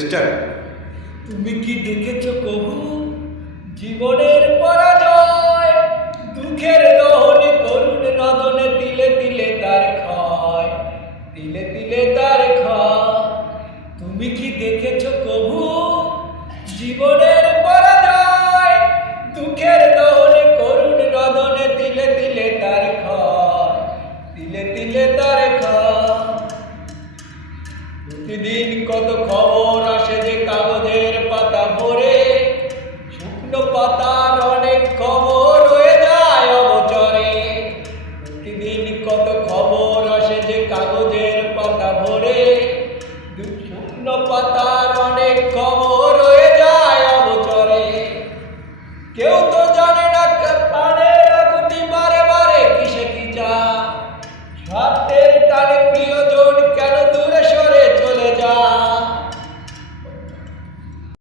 Start. তুমি কি দেখেছ কবু জীবনের পরাজয়, দুঃখের দহনে করুণ নদনে তিলে তিলে তার ক্ষয়, তিলে তিলে তার ক্ষয়। তুমি কি দেখেছ কবু জীবনের পরাজয়, দুঃখের দহনে করুণ নদনে তিলে তিলে তার ক্ষয়, তিলে তিলে তার ক্ষয়। প্রতিদিন কত খবর